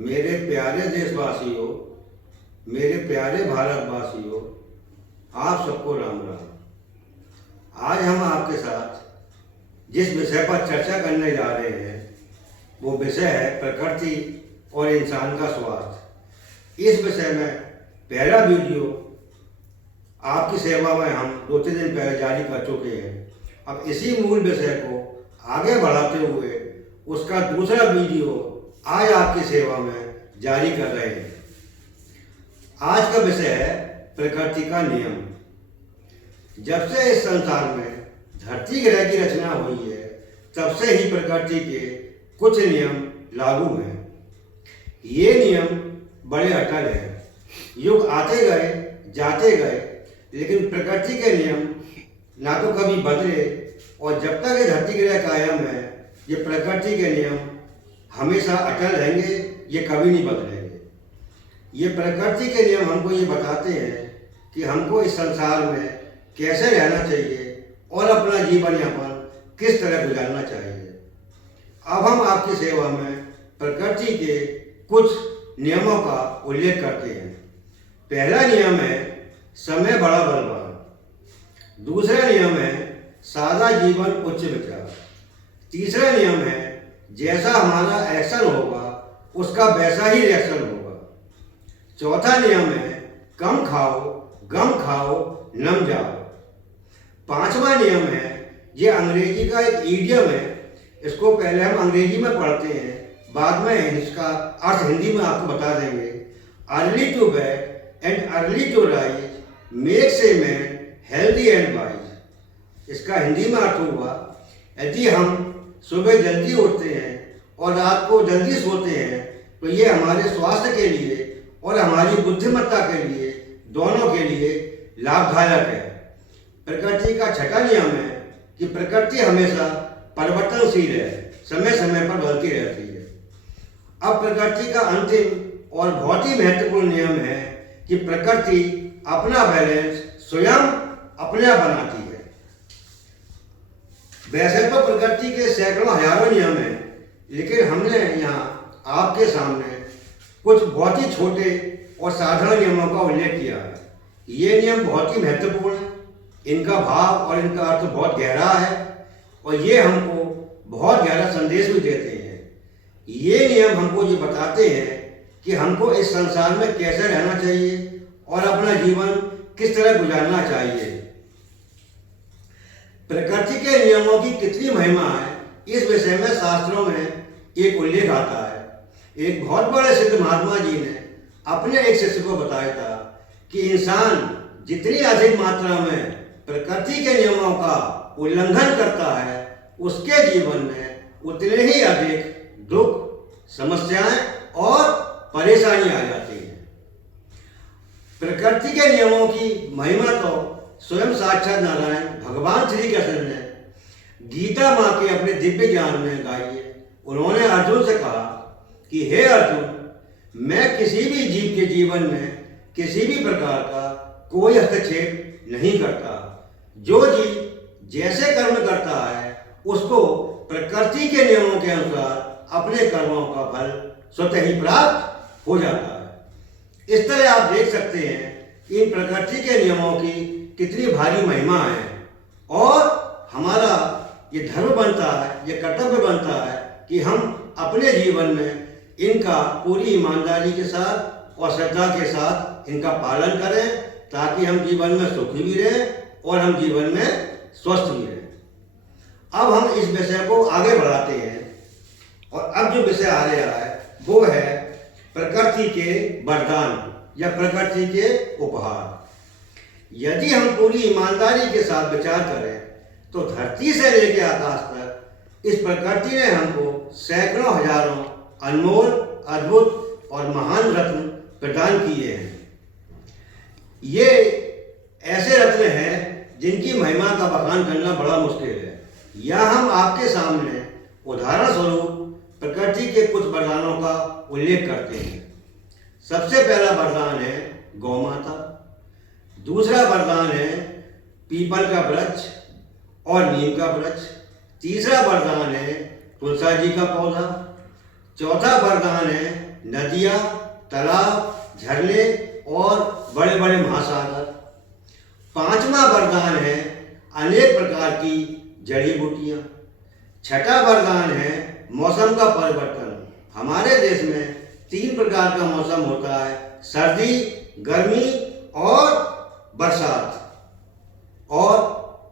मेरे प्यारे देशवासियों, मेरे प्यारे भारतवासियों, आप सबको राम राम। आज हम आपके साथ जिस विषय पर चर्चा करने जा रहे हैं वो विषय है प्रकृति और इंसान का स्वास्थ्य। इस विषय में पहला वीडियो आपकी सेवा में हम 2-3 दिन पहले जारी कर चुके हैं। अब इसी मूल विषय को आगे बढ़ाते हुए उसका दूसरा वीडियो आज आपकी सेवा में जारी कर रहे हैं। आज का विषय है प्रकृति का नियम। जब से इस संसार में धरती ग्रह की रचना हुई है तब से ही प्रकृति के कुछ नियम लागू हैं। ये नियम बड़े अटल हैं। युग आते गए जाते गए, लेकिन प्रकृति के नियम ना तो कभी बदले, और जब तक ये धरती ग्रह कायम है ये प्रकृति के नियम हमेशा अटल रहेंगे, ये कभी नहीं बदलेंगे। ये प्रकृति के नियम हमको ये बताते हैं कि हमको इस संसार में कैसे रहना चाहिए और अपना जीवन यापन किस तरह गुजारना चाहिए। अब हम आपकी सेवा में प्रकृति के कुछ नियमों का उल्लेख करते हैं। पहला नियम है समय बड़ा बलवान। दूसरा नियम है सादा जीवन उच्च विचार। तीसरा नियम है जैसा हमारा एक्शन होगा उसका वैसा ही रिएक्शन होगा। चौथा नियम है कम खाओ गम खाओ नम जाओ। पांचवा नियम है, ये अंग्रेजी का एक इडियम है, इसको पहले हम अंग्रेजी में पढ़ते हैं, बाद में इसका अर्थ हिंदी में आपको बता देंगे। Early to bed and early to rise makes a man healthy and wise. इसका हिंदी में अर्थ हुआ, यदि हम सुबह जल्दी उठते हैं और रात को जल्दी सोते हैं तो ये हमारे स्वास्थ्य के लिए और हमारी बुद्धिमत्ता के लिए, दोनों के लिए लाभदायक है। प्रकृति का छठा नियम है कि प्रकृति हमेशा परिवर्तनशील है, समय समय पर बदलती रहती है। अब प्रकृति का अंतिम और बहुत ही महत्वपूर्ण नियम है कि प्रकृति अपना बैलेंस स्वयं अपने आप बनाती है। वैसे तो प्रकृति के सैकड़ों हजारों नियम हैं, लेकिन हमने यहाँ आपके सामने कुछ बहुत ही छोटे और साधारण नियमों का उल्लेख किया है। ये नियम बहुत ही महत्वपूर्ण है, इनका भाव और इनका अर्थ बहुत गहरा है और ये हमको बहुत गहरा संदेश भी देते हैं। ये नियम हमको ये बताते हैं कि हमको इस संसार में कैसे रहना चाहिए और अपना जीवन किस तरह गुजारना चाहिए। प्रकृति के नियमों की कितनी महिमा है, इस विषय में शास्त्रों में एक उल्लेख आता है। एक बहुत बड़े सिद्ध महात्मा जी ने अपने एक शिष्य को बताया था कि इंसान जितनी अधिक मात्रा में प्रकृति के नियमों का उल्लंघन करता है उसके जीवन में उतने ही अधिक दुख, समस्याएं और परेशानी आ जाती है। प्रकृति के नियमों की महिमा तो स्वयं साक्षात नारायण भगवान श्री कृष्ण ने गीता माँ के अपने दिव्य ज्ञान में गाई है। उन्होंने अर्जुन से कहा कि हे अर्जुन, मैं किसी भी जीव के जीवन में किसी भी प्रकार का कोई हस्तक्षेप नहीं करता। जो जीव जैसे कर्म करता है उसको प्रकृति के नियमों के अनुसार अपने कर्मों का फल स्वतः ही प्राप्त हो जाता है। इस तरह आप देख सकते हैं कि इन प्रकृति के नियमों की कितनी भारी महिमा है और हमारा ये धर्म बनता है, ये कर्तव्य बनता है कि हम अपने जीवन में इनका पूरी ईमानदारी के साथ और श्रद्धा के साथ इनका पालन करें, ताकि हम जीवन में सुखी भी रहें और हम जीवन में स्वस्थ भी रहें। अब हम इस विषय को आगे बढ़ाते हैं और अब जो विषय आ रहा है वो है प्रकृति के वरदान या प्रकृति के उपहार। यदि हम पूरी ईमानदारी के साथ विचार करें तो धरती से लेकर आकाश तक इस प्रकृति ने हमको सैकड़ों हजारों अनमोल, अद्भुत और महान रत्न प्रदान किए हैं। ये ऐसे रत्न हैं जिनकी महिमा का बखान करना बड़ा मुश्किल है। यह हम आपके सामने उदाहरण स्वरूप प्रकृति के कुछ वरदानों का उल्लेख करते हैं। सबसे पहला वरदान है गौ माता। दूसरा वरदान है पीपल का वृक्ष और नीम का वृक्ष। तीसरा वरदान है तुलसा जी का पौधा। चौथा वरदान है नदियाँ, तालाब, झरने और बड़े बड़े महासागर। पांचवा वरदान है अनेक प्रकार की जड़ी बूटियाँ। छठा वरदान है मौसम का परिवर्तन। हमारे देश में 3 प्रकार का मौसम होता है, सर्दी, गर्मी और बरसात। और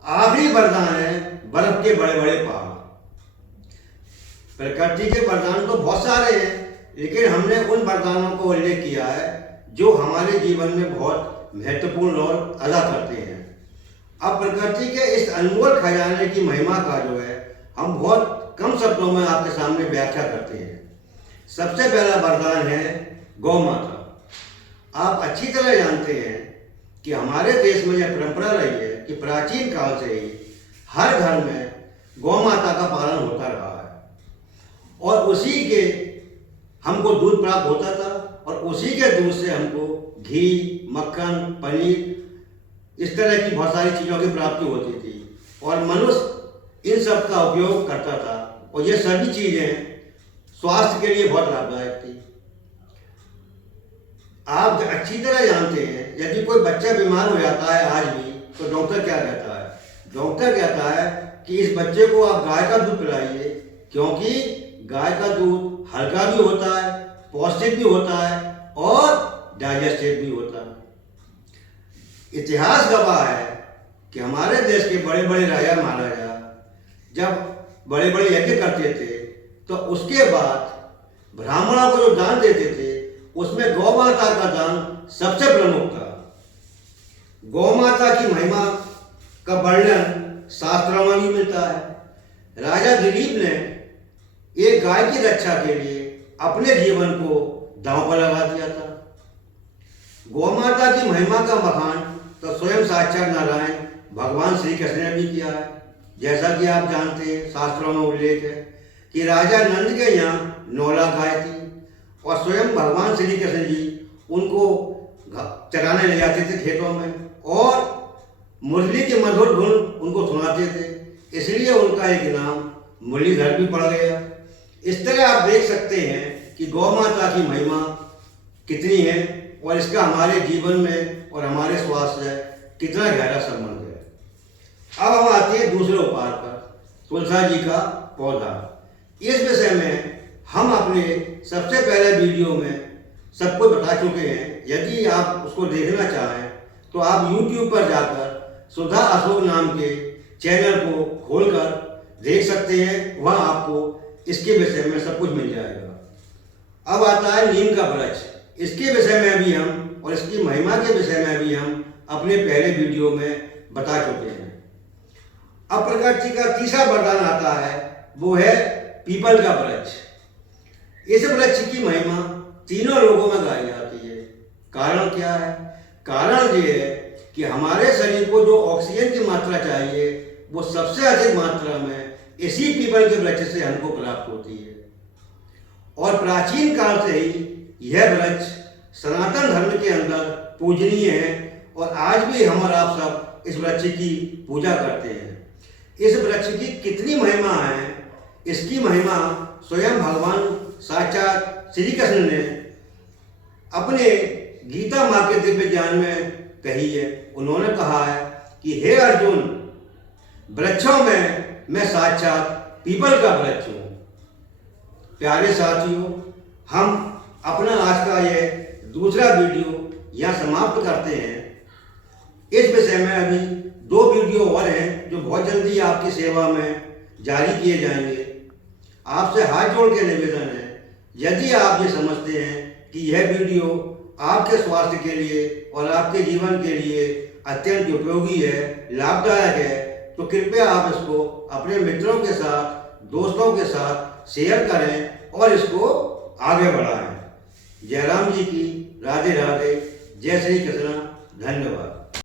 आखिरी वरदान है बर्फ के बड़े बड़े पहाड़। प्रकृति के वरदान तो बहुत सारे हैं, लेकिन हमने उन वरदानों को उल्लेख किया है जो हमारे जीवन में बहुत महत्वपूर्ण रोल अदा करते हैं। अब प्रकृति के इस अनमोल खजाने की महिमा का जो है हम बहुत कम शब्दों में आपके सामने व्याख्या करते हैं। सबसे पहला वरदान है गौ माता। आप अच्छी तरह जानते हैं कि हमारे देश में यह परंपरा रही है कि प्राचीन काल से ही हर घर में गौ माता का पालन होता रहा है और उसी के हमको दूध प्राप्त होता था और उसी के दूध से हमको घी, मक्खन, पनीर, इस तरह की बहुत सारी चीज़ों की प्राप्ति होती थी और मनुष्य इन सब का उपयोग करता था और ये सभी चीज़ें स्वास्थ्य के लिए बहुत लाभदायक थी। आप अच्छी तरह जानते हैं यदि कोई बच्चा बीमार हो जाता है आज भी तो डॉक्टर क्या कहता है? डॉक्टर कहता है कि इस बच्चे को आप गाय का दूध पिलाइए, क्योंकि गाय का दूध हल्का भी होता है, पौष्टिक भी होता है और डाइजेस्टिव भी होता है। इतिहास गवाह है कि हमारे देश के बड़े बड़े राजा महाराजा जब बड़े बड़े यज्ञ करते थे तो उसके बाद ब्राह्मणों को जो दान देते थे उसमें गौ माता का दान सबसे प्रमुख था। गौ माता की महिमा का वर्णन शास्त्रों में भी मिलता है। राजा दिलीप ने एक गाय की रक्षा के लिए अपने जीवन को दांव पर लगा दिया था। गौ माता की महिमा का बखान तो स्वयं साक्षात नारायण भगवान श्री कृष्ण ने भी किया है। जैसा कि आप जानते हैं, शास्त्रों में उल्लेख है कि राजा नंद के यहाँ 9 लाख गाय थी और स्वयं भगवान श्री कृष्ण जी उनको चराने ले जाते थे खेतों में और मुरली के मधुर धुन उनको सुनाते थे, इसलिए उनका एक नाम मुरलीधर भी पड़ गया। इस तरह आप देख सकते हैं कि गौ माता की महिमा कितनी है और इसका हमारे जीवन में और हमारे स्वास्थ्य से कितना गहरा संबंध है। अब हम आते हैं दूसरे उपाय पर, तुलसा जी का पौधा। इस विषय में हम अपने सबसे पहले वीडियो में सबको बता चुके हैं। यदि आप उसको देखना चाहें तो आप YouTube पर जाकर सुधा अशोक नाम के चैनल को खोलकर देख सकते हैं, वहाँ आपको इसके विषय में सब कुछ मिल जाएगा। अब आता है नीम का वृक्ष। इसके विषय में भी हम और इसकी महिमा के विषय में भी हम अपने पहले वीडियो में बता चुके हैं। अब प्रकृति का तीसरा वरदान आता है, वो है पीपल का वृक्ष। इस वृक्ष की महिमा तीनों लोगों में गाई जाती है। कारण क्या है? कारण ये है कि हमारे शरीर को जो ऑक्सीजन की मात्रा चाहिए वो सबसे अधिक मात्रा में इसी पीपल के वृक्ष से हमको प्राप्त होती है और प्राचीन काल से ही यह वृक्ष सनातन धर्म के अंदर पूजनीय है और आज भी हम और आप सब इस वृक्ष की पूजा करते हैं। इस वृक्ष की कितनी महिमा है, इसकी महिमा स्वयं भगवान साक्षात श्री कृष्ण ने अपने गीता माँ के दिव्य ज्ञान में कही है। उन्होंने कहा है कि हे अर्जुन, वृक्षों में मैं साक्षात पीपल का वृक्ष हूँ। प्यारे साथियों, हम अपना आज का ये दूसरा वीडियो यहाँ समाप्त करते हैं। इस विषय में अभी 2 वीडियो और हैं जो बहुत जल्दी आपकी सेवा में जारी किए जाएंगे। आपसे हाथ जोड़ के निवेदन है, यदि आप ये समझते हैं कि यह वीडियो आपके स्वास्थ्य के लिए और आपके जीवन के लिए अत्यंत उपयोगी है, लाभदायक है, तो कृपया आप इसको अपने मित्रों के साथ, दोस्तों के साथ शेयर करें और इसको आगे बढ़ाएं। जयराम जी की राधे राधे, जय श्री कृष्ण, धन्यवाद।